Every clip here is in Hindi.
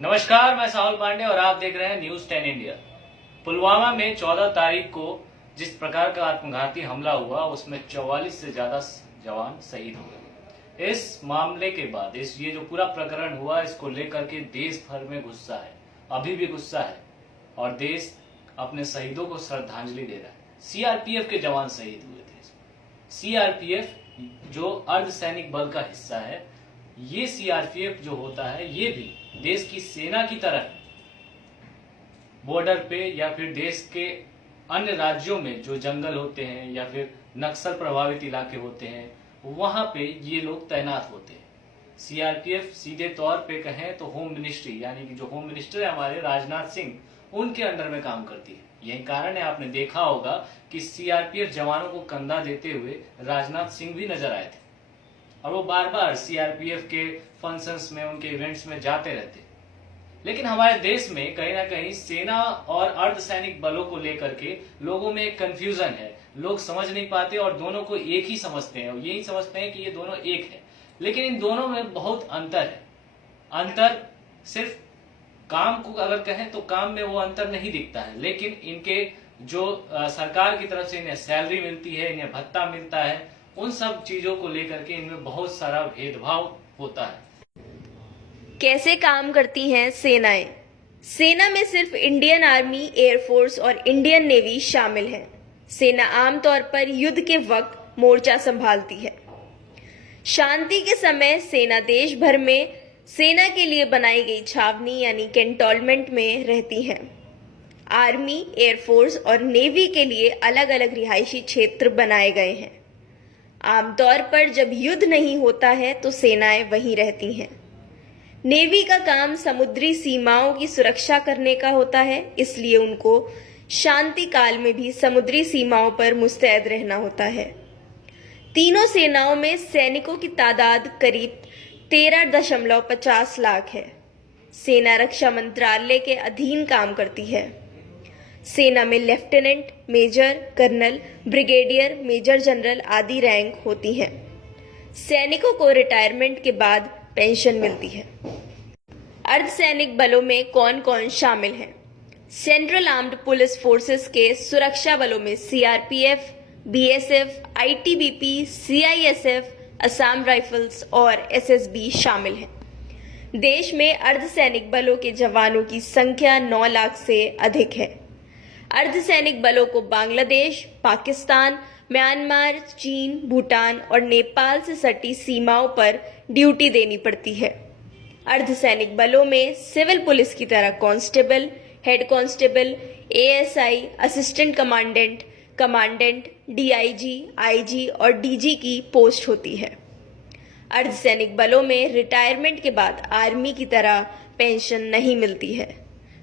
नमस्कार, मैं साहुल पांडे और आप देख रहे हैं न्यूज 10 इंडिया। पुलवामा में 14 तारीख को जिस प्रकार का आत्मघाती हमला हुआ उसमें 44 से ज्यादा जवान शहीद हो गए। इस मामले के बाद ये जो पूरा प्रकरण हुआ इसको लेकर के देश भर में गुस्सा है, अभी भी गुस्सा है और देश अपने शहीदों को श्रद्धांजलि दे रहा है। सीआरपीएफ के जवान शहीद हुए थे। सीआरपीएफ जो अर्धसैनिक बल का हिस्सा है, ये सीआरपीएफ जो होता है ये भी देश की सेना की तरह बॉर्डर पे या फिर देश के अन्य राज्यों में जो जंगल होते हैं या फिर नक्सल प्रभावित इलाके होते हैं वहां पे ये लोग तैनात होते हैं। सीआरपीएफ सीधे तौर पे कहें तो होम मिनिस्ट्री यानी कि जो होम मिनिस्टर है हमारे राजनाथ सिंह, उनके अंडर में काम करती है। यही कारण है आपने देखा होगा कि सीआरपीएफ जवानों को कंधा देते हुए राजनाथ सिंह भी नजर आए थे और वो बार बार सीआरपीएफ के फंक्शंस में, उनके इवेंट्स में जाते रहते। लेकिन हमारे देश में कहीं ना कहीं सेना और अर्धसैनिक बलों को लेकर के लोगों में एक कंफ्यूजन है। लोग समझ नहीं पाते और दोनों को एक ही समझते हैं और यही समझते हैं कि ये दोनों एक है, लेकिन इन दोनों में बहुत अंतर है। अंतर सिर्फ काम को अगर कहें तो काम में वो अंतर नहीं दिखता है, लेकिन इनके जो सरकार की तरफ से इन्हें सैलरी मिलती है, इन्हें भत्ता मिलता है, उन सब चीजों को लेकर के इनमें बहुत सारा भेदभाव होता है। कैसे काम करती हैं सेनाएं? सेना में सिर्फ इंडियन आर्मी, एयरफोर्स और इंडियन नेवी शामिल हैं। सेना आमतौर पर युद्ध के वक्त मोर्चा संभालती है। शांति के समय सेना देश भर में सेना के लिए बनाई गई छावनी यानी कैंटोनमेंट में रहती हैं। आर्मी, एयरफोर्स और नेवी के लिए अलग अलग रिहायशी क्षेत्र बनाए गए हैं। आमतौर पर जब युद्ध नहीं होता है तो सेनाएं वहीं रहती हैं। नेवी का काम समुद्री सीमाओं की सुरक्षा करने का होता है, इसलिए उनको शांति काल में भी समुद्री सीमाओं पर मुस्तैद रहना होता है। तीनों सेनाओं में सैनिकों की तादाद करीब 13.50 लाख है। सेना रक्षा मंत्रालय के अधीन काम करती है। सेना में lieutenant, major, colonel, brigadier, major general आदि रैंक होती हैं। सैनिकों को रिटायरमेंट के बाद पेंशन मिलती है। अर्धसैनिक बलों में कौन कौन शामिल हैं? सेंट्रल आर्म्ड पुलिस फोर्सेस के सुरक्षा बलों में CRPF, BSF, ITBP, CISF, Assam rifles और एसएसबी शामिल हैं। देश में अर्धसैनिक बलों के जवानों की संख्या 9 लाख से अधिक है। अर्धसैनिक बलों को बांग्लादेश, पाकिस्तान, म्यांमार, चीन, भूटान और नेपाल से सटी सीमाओं पर ड्यूटी देनी पड़ती है। अर्धसैनिक बलों में सिविल पुलिस की तरह constable, head constable, ASI, assistant commandant, commandant, DIG, IG और डीजी की पोस्ट होती है। अर्धसैनिक बलों में रिटायरमेंट के बाद आर्मी की तरह पेंशन नहीं मिलती है।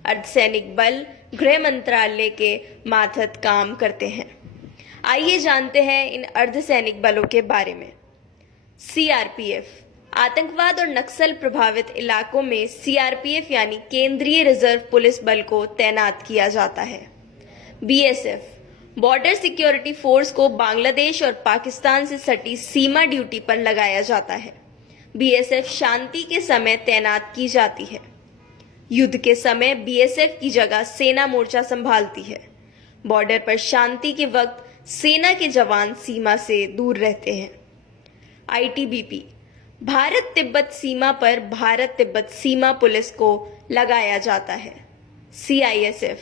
अर्धसैनिक बल गृह मंत्रालय के मातहत काम करते हैं। आइए जानते हैं इन अर्धसैनिक बलों के बारे में। सीआरपीएफ आतंकवाद और नक्सल प्रभावित इलाकों में सीआरपीएफ यानी केंद्रीय रिजर्व पुलिस बल को तैनात किया जाता है। बीएसएफ बॉर्डर सिक्योरिटी फोर्स को बांग्लादेश और पाकिस्तान से सटी सीमा ड्यूटी पर लगाया जाता है। बीएसएफ शांति के समय तैनात की जाती है। युद्ध के समय बीएसएफ की जगह सेना मोर्चा संभालती है। बॉर्डर पर शांति के वक्त सेना के जवान सीमा से दूर रहते हैं। आईटीबीपी भारत तिब्बत सीमा पर भारत तिब्बत सीमा पुलिस को लगाया जाता है। सीआईएसएफ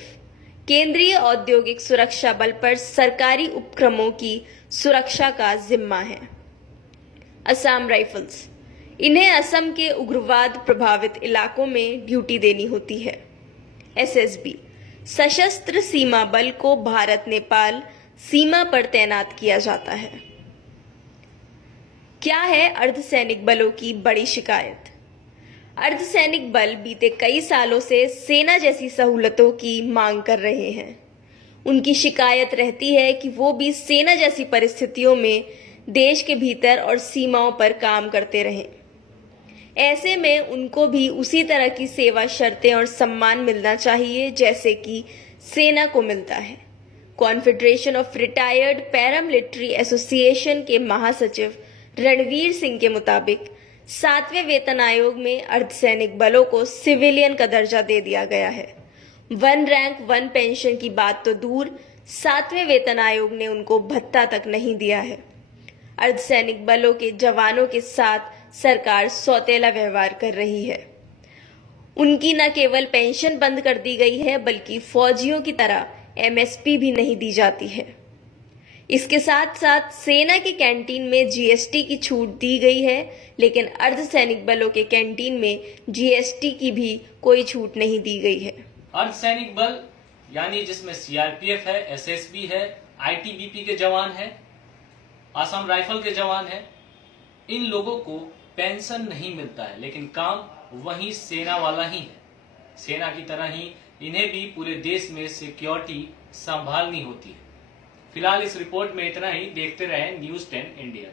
केंद्रीय औद्योगिक सुरक्षा बल पर सरकारी उपक्रमों की सुरक्षा का जिम्मा है। असम राइफल्स इन्हें असम के उग्रवाद प्रभावित इलाकों में ड्यूटी देनी होती है। एसएसबी सशस्त्र सीमा बल को भारत नेपाल सीमा पर तैनात किया जाता है। क्या है अर्धसैनिक बलों की बड़ी शिकायत? अर्धसैनिक बल बीते कई सालों से सेना जैसी सहूलतों की मांग कर रहे हैं। उनकी शिकायत रहती है कि वो भी सेना जैसी परिस्थितियों में देश के भीतर और सीमाओं पर काम करते रहें। ऐसे में उनको भी उसी तरह की सेवा शर्तें और सम्मान मिलना चाहिए जैसे कि सेना को मिलता है। Confederation of retired paramilitary association के महासचिव रणवीर सिंह के मुताबिक 7वें वेतन आयोग में अर्धसैनिक बलों को सिविलियन का दर्जा दे दिया गया है। 1 रैंक 1 पेंशन की बात तो दूर, 7वें वेतन आयोग ने उनको भत्ता तक नहीं दिया है। अर्धसैनिक बलों के जवानों के साथ सरकार सौतेला व्यवहार कर रही है। उनकी न केवल पेंशन बंद कर दी गई है, बल्कि फौजियों की तरह एमएसपी भी नहीं दी जाती है। इसके साथ साथ सेना के कैंटीन में जीएसटी की छूट दी गई है, लेकिन अर्धसैनिक बलों के कैंटीन में जीएसटी की भी कोई छूट नहीं दी गई है। अर्धसैनिक बल यानी जिसमें सीआरपीएफ है, एसएसबी है, आईटीबीपी के जवान है, असम राइफल के जवान है, इन लोगों को पेंशन नहीं मिलता है, लेकिन काम वही सेना वाला ही है। सेना की तरह ही इन्हें भी पूरे देश में सिक्योरिटी संभालनी होती है। फिलहाल इस रिपोर्ट में इतना ही। देखते रहें न्यूज़ 10 इंडिया।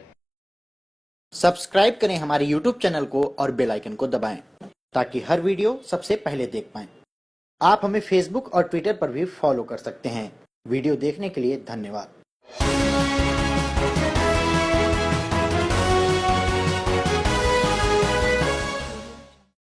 सब्सक्राइब करें हमारे YouTube चैनल को और बेल आइकन को दबाएं ताकि हर वीडियो सबसे पहले देख पाएं। आप हमें Facebook और Twitter पर भी फॉलो कर सकते हैं। वीडियो देखने के लिए धन्यवाद।